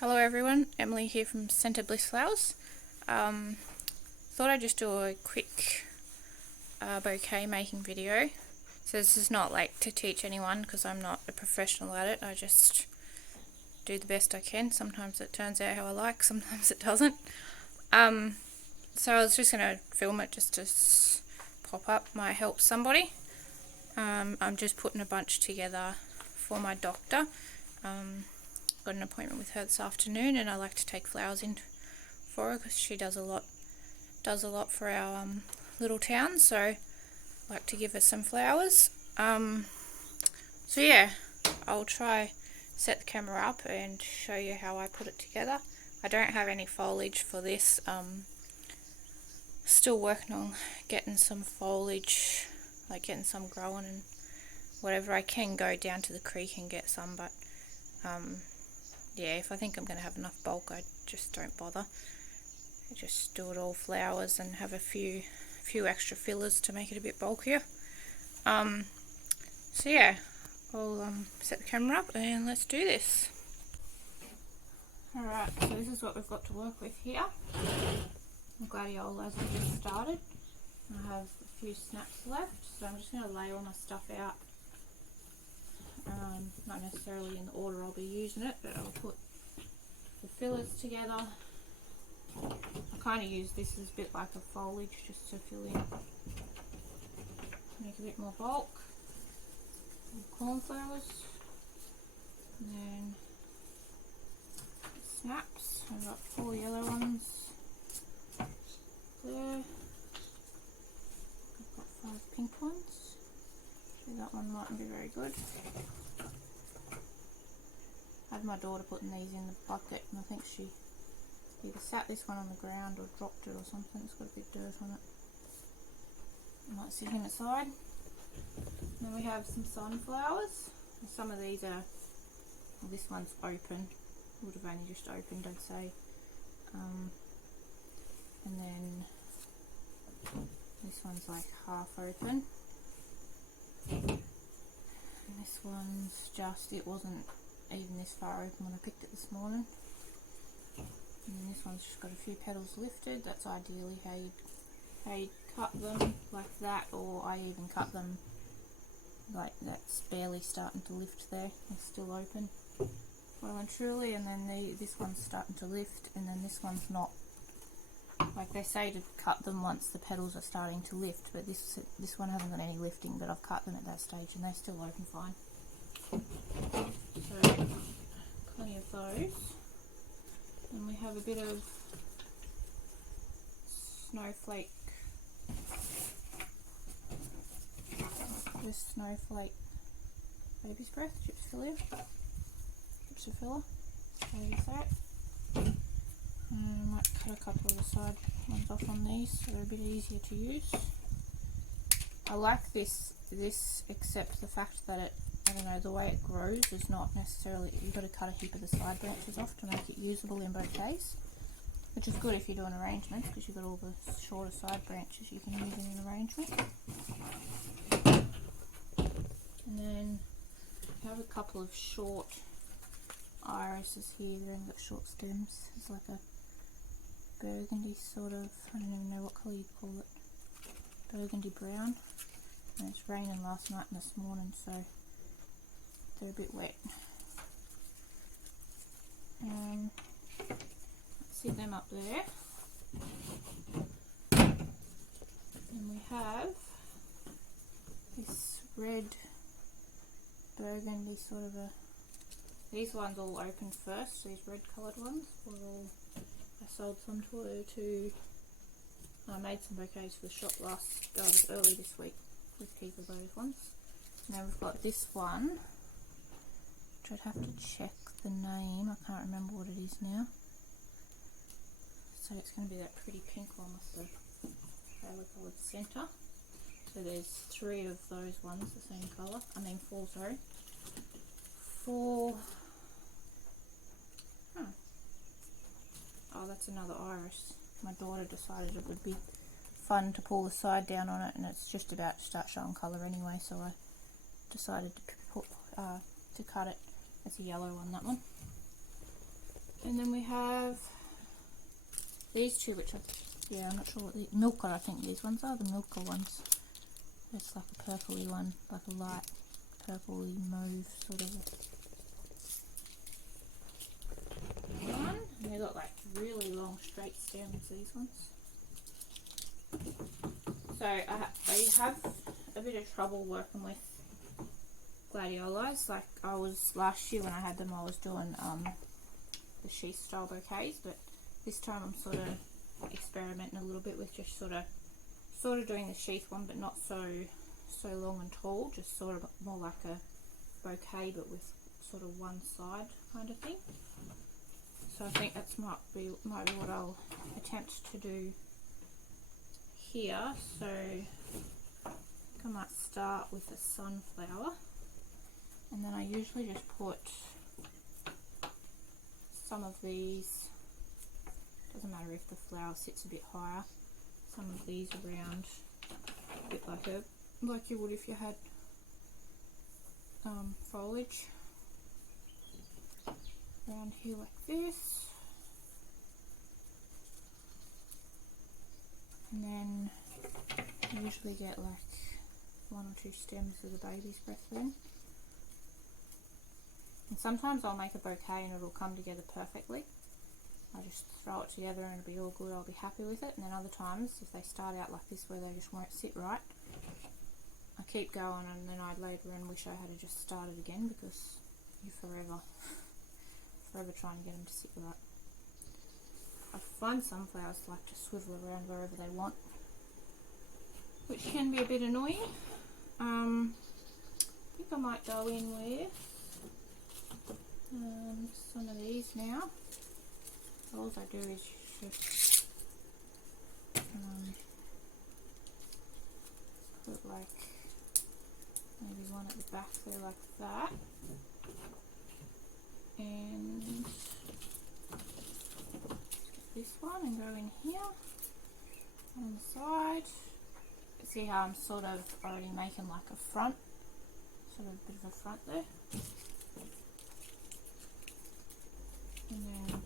Hello everyone, Emily here from Bliss Flowers. Thought I'd just do a quick bouquet making video. So this is not like to teach anyone because I'm not a professional at it. I just do the best I can. Sometimes it turns out how I like, sometimes it doesn't. So I was just going to film it just to pop up, might help somebody. I'm just putting a bunch together for my doctor. Got an appointment with her this afternoon, and I like to take flowers in for her because she does a lot for our little town, so I like to give her some flowers. So yeah, I'll try set the camera up and show you how I put it together. I don't have any foliage for this. Still working on getting some foliage, like getting some growing and whatever. I can go down to the creek and get some, but yeah, if I think I'm going to have enough bulk, I just don't bother. I just do it all flowers and have a few extra fillers to make it a bit bulkier. So yeah, I'll set the camera up and let's do this. Alright, so this is what we've got to work with here. The gladiolas have just started. I have a few snaps left, so I'm just going to lay all my stuff out. Not necessarily in the order I'll be using it, but I'll put the fillers together. I kind of use this as a bit like a foliage just to fill in, make a bit more bulk. Cornflowers, and then snaps. I've got 4 yellow ones there. I've got 5 pink ones. So that one mightn't be very good. I had my daughter putting these in the bucket, and I think she either sat this one on the ground or dropped it or something. It's got a bit of dirt on it. I might sit him aside. Then we have some sunflowers. Some of these are, well, this one's open. Would have only just opened, I'd say. And then this one's like half open. And this one's just, it wasn't even this far open when I picked it this morning. And then this one's just got a few petals lifted. That's ideally how you'd cut them, like that, or I even cut them like that's barely starting to lift there. It's still open, well and truly. And then this one's starting to lift, and then this one's not. Like they say to cut them once the petals are starting to lift, but this one hasn't got any lifting, but I've cut them at that stage and they're still open fine. So plenty of those. And we have a bit of snowflake, baby's breath, gypsophila, how do you say it? I might cut a couple of the side ones off on these so they're a bit easier to use. I like this except the fact that it, I don't know, the way it grows is not necessarily, you've got to cut a heap of the side branches off to make it usable in bouquets, which is good if you're doing arrangements because you've got all the shorter side branches you can use in an arrangement. And then you have a couple of short irises here. They've only got short stems. It's like a burgundy sort of, I don't even know what colour you'd call it, burgundy brown. And it's raining last night and this morning, so they're a bit wet. Set them up there. And we have this red burgundy sort of a, these ones all opened first, these red coloured ones were all, I sold some to I made some bouquets for the shop early this week with a heap of those ones. Now we've got this one, which I'd have to check the name, I can't remember what it is now. So it's going to be that pretty pink one with the paler coloured centre. So there's 3 of those ones the same colour, 4, sorry. 4, oh that's another iris. My daughter decided it would be fun to pull the side down on it, and it's just about to start showing colour anyway, so I decided to cut it. It's a yellow one, that one. And then we have these two, which I'm not sure what the milker, I think these ones are the milker ones. It's like a purpley one, like a light purpley mauve sort of one. And they've got like really long straight stems, these ones. So I have a bit of trouble working with gladiolis. Like I was last year when I had them, I was doing the sheath style bouquets, but this time I'm sort of experimenting a little bit with just sort of doing the sheath one, but not so long and tall, just sort of more like a bouquet but with sort of one side kind of thing. So I think that's might be what I'll attempt to do here. So I think I might start with a sunflower, and then I usually just put some of these, doesn't matter if the flower sits a bit higher, some of these around a bit like you would if you had foliage around here like this. And then I usually get like 1 or 2 stems of the baby's breath in. And sometimes I'll make a bouquet and it'll come together perfectly. I just throw it together and it'll be all good, I'll be happy with it. And then other times, if they start out like this where they just won't sit right, I keep going and then I later and wish I had just started again, because you're forever trying to get them to sit right. I find sunflowers like to swivel around wherever they want, which can be a bit annoying. I think I might go in with some of these now. All I do is just put like maybe one at the back there like that, and this one and go in here on the side. See how I'm sort of already making like a front, sort of a bit of a front there. And then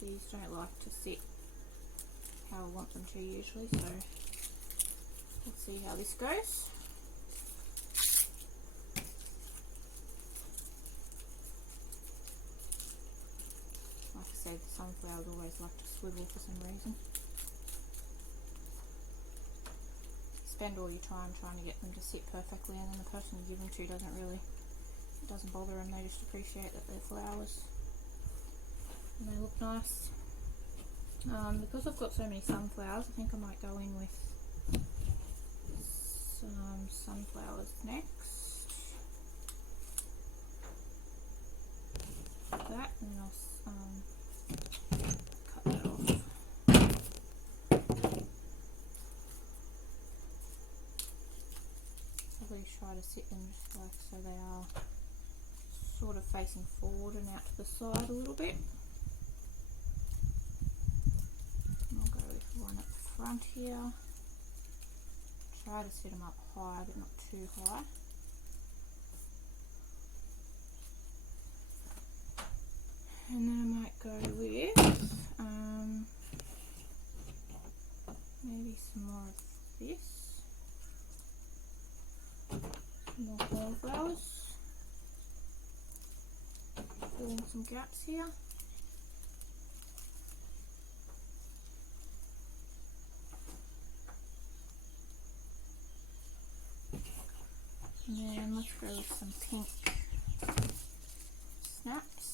these don't like to sit how I want them to usually, so we'll see how this goes. Like I said, the sunflowers always like to swivel for some reason. Spend all your time trying to get them to sit perfectly, and then the person you give them to doesn't bother them, they just appreciate that they're flowers and they look nice. Because I've got so many sunflowers, I think I might go in with some sunflowers next. Like that, and then I'll cut that off. Probably try to sit them just like so they are sort of facing forward and out to the side a little bit. And I'll go with one at the front here. Try to set them up high but not too high. And then I might go with maybe some more of this. Some more cornflowers. Filling some gaps here. And then let's go with some pink snaps.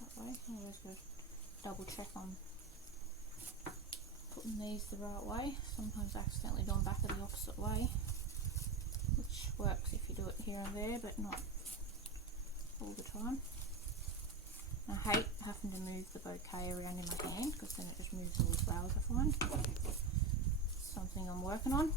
That way. I always go double check on putting these the right way. Sometimes I accidentally do them back the opposite way, which works if you do it here and there, but not all the time. I hate having to move the bouquet around in my hand, because then it just moves all the flowers, I find. Something I'm working on.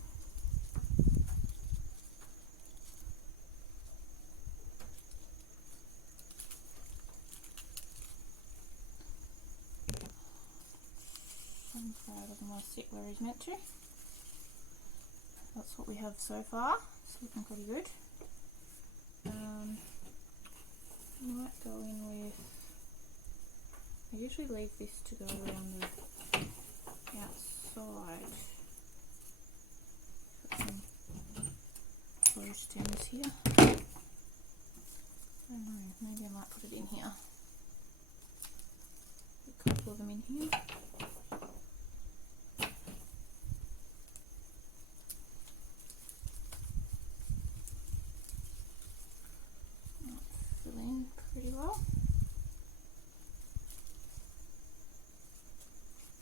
Sunflower doesn't want to sit where he's meant to. That's what we have so far. It's looking pretty good. go in with, I usually leave this to go around the outside. Got some rose stems here. I don't know, maybe I might put it in here. A couple of them in here. Fill in pretty well.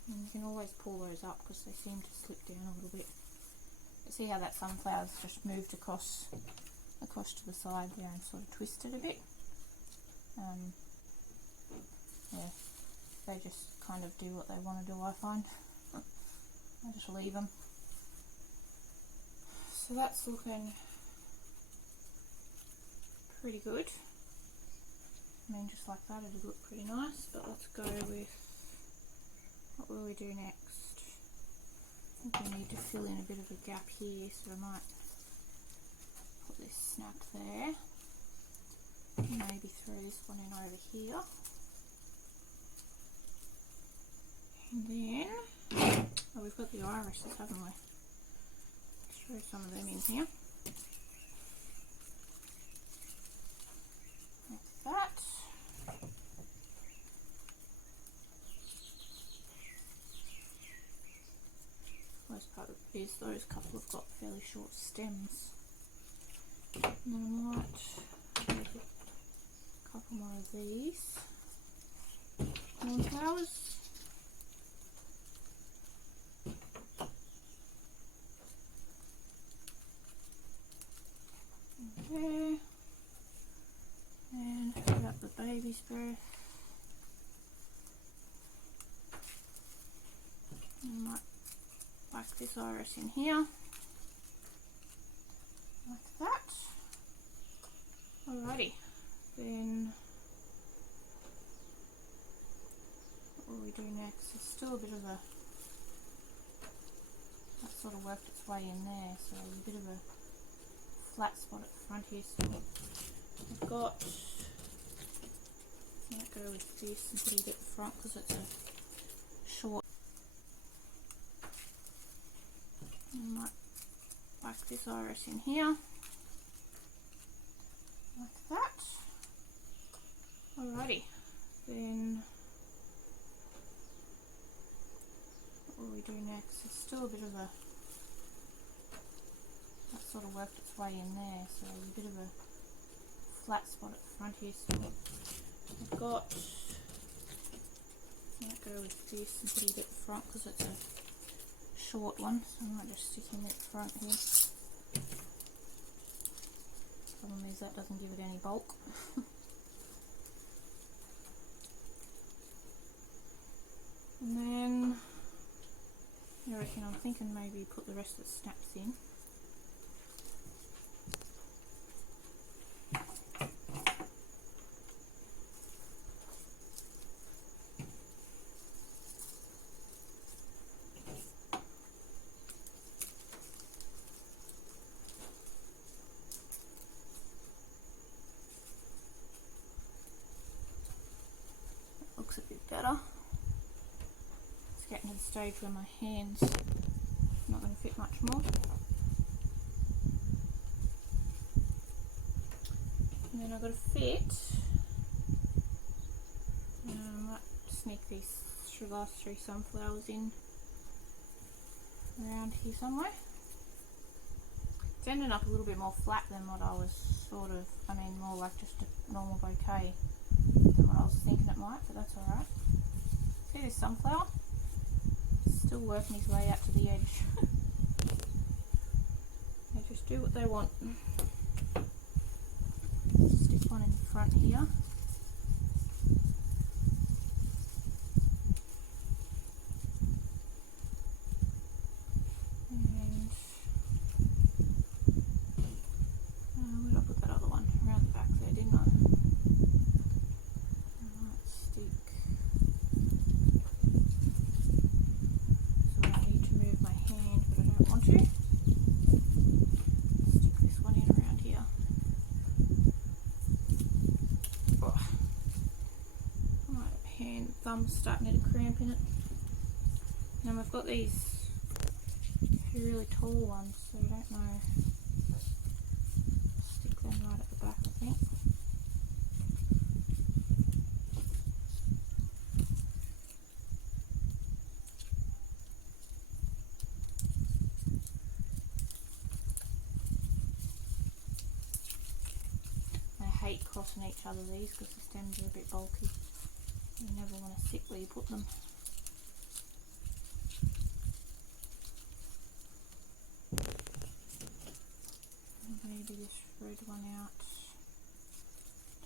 And you can always pull those up because they seem to slip down a little bit. But see how that sunflower's just moved across to the side there and sort of twisted a bit. Yeah, they just kind of do what they want to do, I find. I just leave them. So that's looking pretty good. I mean, just like that, it'd look pretty nice. But let's go with, what will we do next? I think we need to fill in a bit of a gap here, so I might put this snap there. Maybe throw this one in over here. And then, oh, we've got the irises, haven't we? Let's throw some of them in here. Like that. Most part of it is those couple have got fairly short stems. And then I might make a couple more of these cornflowers. There. And put up the baby's breath. And I might whack this iris in here. Like that. Alrighty. Then what will we do next? There's still a bit of a, that sort of worked its way in there, so there's a bit of a flat spot at the front here. So I've got, I might go with this and put it at the front because it's a short. I might whack this iris in here. Like that. Alrighty. Then what will we do next? There's still a bit of a, that sort of worked its way in there, so there's a bit of a flat spot at the front here. So I've got, I might go with this and put it at the front because it's a short one, so I might just stick him at the front here. Problem is that doesn't give it any bulk. And then I reckon, I'm thinking maybe put the rest of the snaps in. Looks a bit better. It's getting to the stage where my hand's not going to fit much more. And then I've got to fit, I might sneak these last 3 sunflowers in around here somewhere. It's ended up a little bit more flat than what I was sort of, I mean more like just a normal bouquet than what I was thinking it might, but that's alright. See this sunflower? It's still working his way out to the edge. They just do what they want. Stick one in the front here. And where did I put that other one? Around the back there, didn't I? So I need to move my hand, but I don't want to. Stick this one in around thumb's starting to get a cramp in it. And we've got these really tall ones, so I don't know. Stick them right at the back, I think. I hate crossing each other these because the stems are a bit bulky. You never want to sit where you put them. Maybe this red one out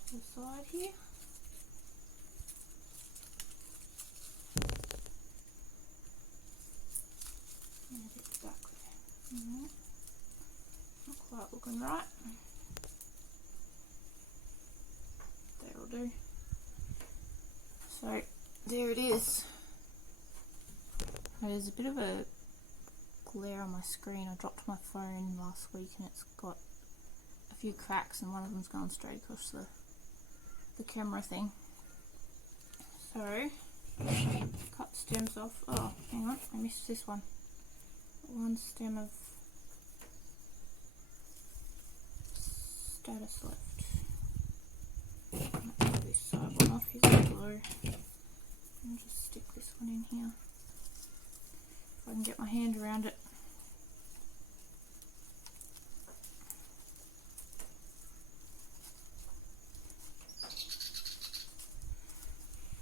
to the side here. And a bit stuck there. Not quite looking right. That'll do. So there it is. There's a bit of a glare on my screen. I dropped my phone last week and it's got a few cracks and one of them's gone straight across the camera thing. So cut the stems off. Oh, hang on, I missed this one. One stem of status left. I'll this side one off. Here's the glue. And just stick this one in here. If I can get my hand around it.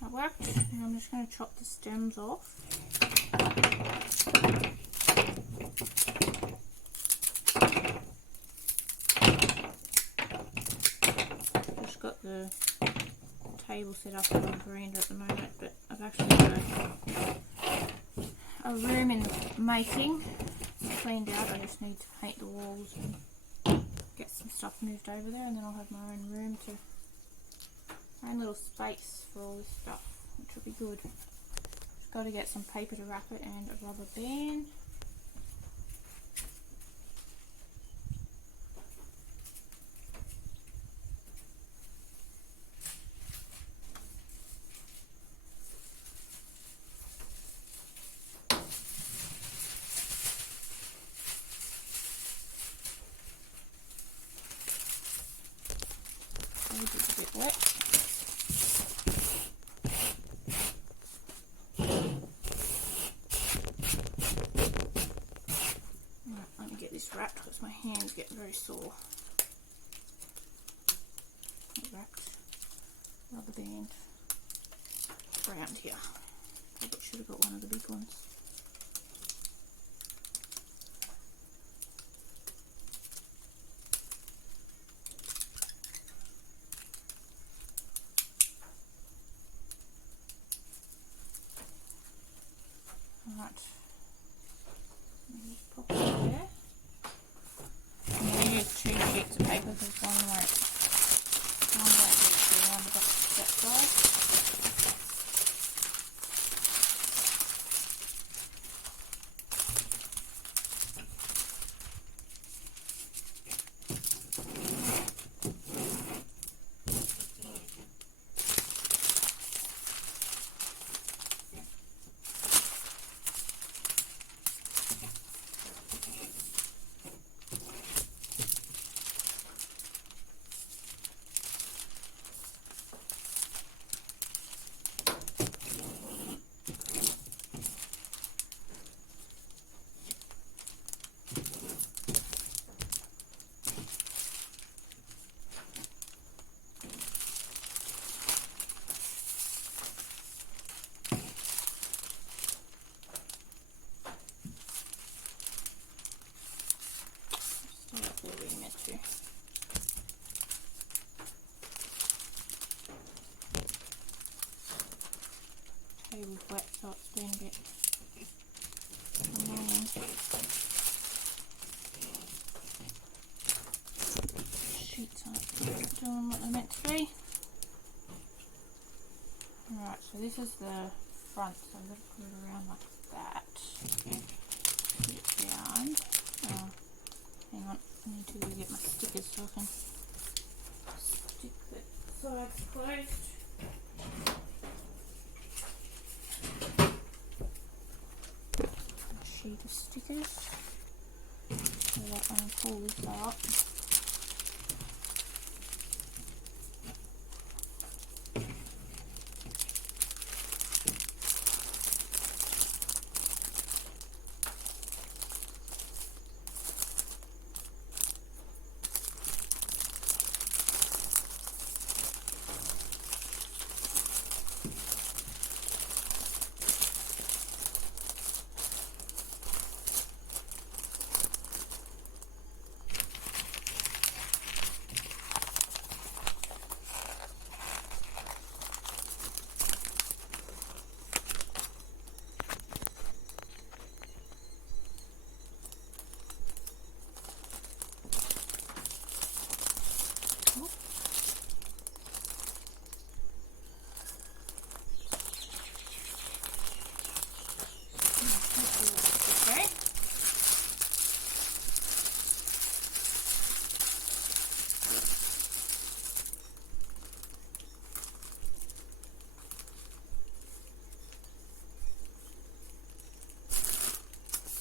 That worked. And I'm just going to chop the stems off. Just got the table set up on the veranda at the moment, but I've actually got a room in the making. It's cleaned out. I just need to paint the walls and get some stuff moved over there, and then I'll have my own room to my own little space for all this stuff, which will be good. Just got to get some paper to wrap it and a rubber band. It's a bit wet. Right, let me get this wrapped because my hands get very sore. Wrapped rubber band around here. Probably should have got one of the big ones. Right, let me just pop it there. I'm going to use 2 sheets of paper because one won't reach around the that side. Table's wet, so it's been a bit annoying. Sheets aren't doing what they're meant to be. Alright, so this is the front, so I'm going to put it around like that. Put it down. Oh, hang on, I need to get my stickers so I can stick the sides closed. stickers. So I'm going to pull this up.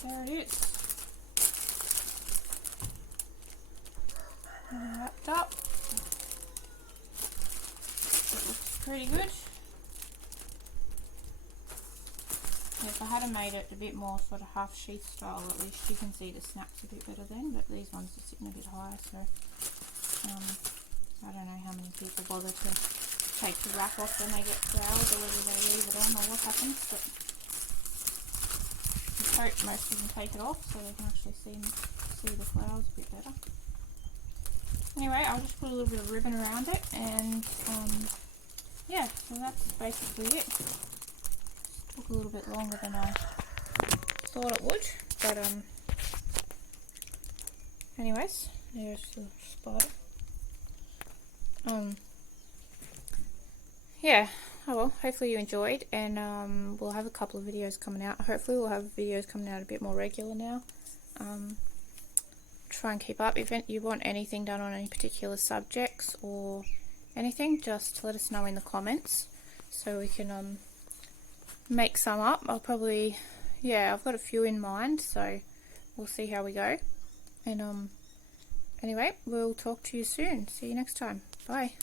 There it is. Wrapped up. It looks pretty good. Yeah, if I had made it a bit more sort of half sheath style, at least you can see the snaps a bit better then, but these ones are sitting a bit higher, so I don't know how many people bother to take the wrap off when they get flowers, or whether they leave it on or what happens, but I hope most of them take it off so they can actually see the flowers a bit better. Anyway, I'll just put a little bit of ribbon around it, and yeah, so that's basically it. Took a little bit longer than I thought it would, but anyways, there's the spot. Yeah, oh well, hopefully you enjoyed, and we'll have a couple of videos coming out. Hopefully we'll have videos coming out a bit more regular now. Try and keep up. If you want anything done on any particular subjects or anything, just let us know in the comments so we can make some up. I'll probably, yeah, I've got a few in mind, so we'll see how we go. And anyway, we'll talk to you soon. See you next time. Bye.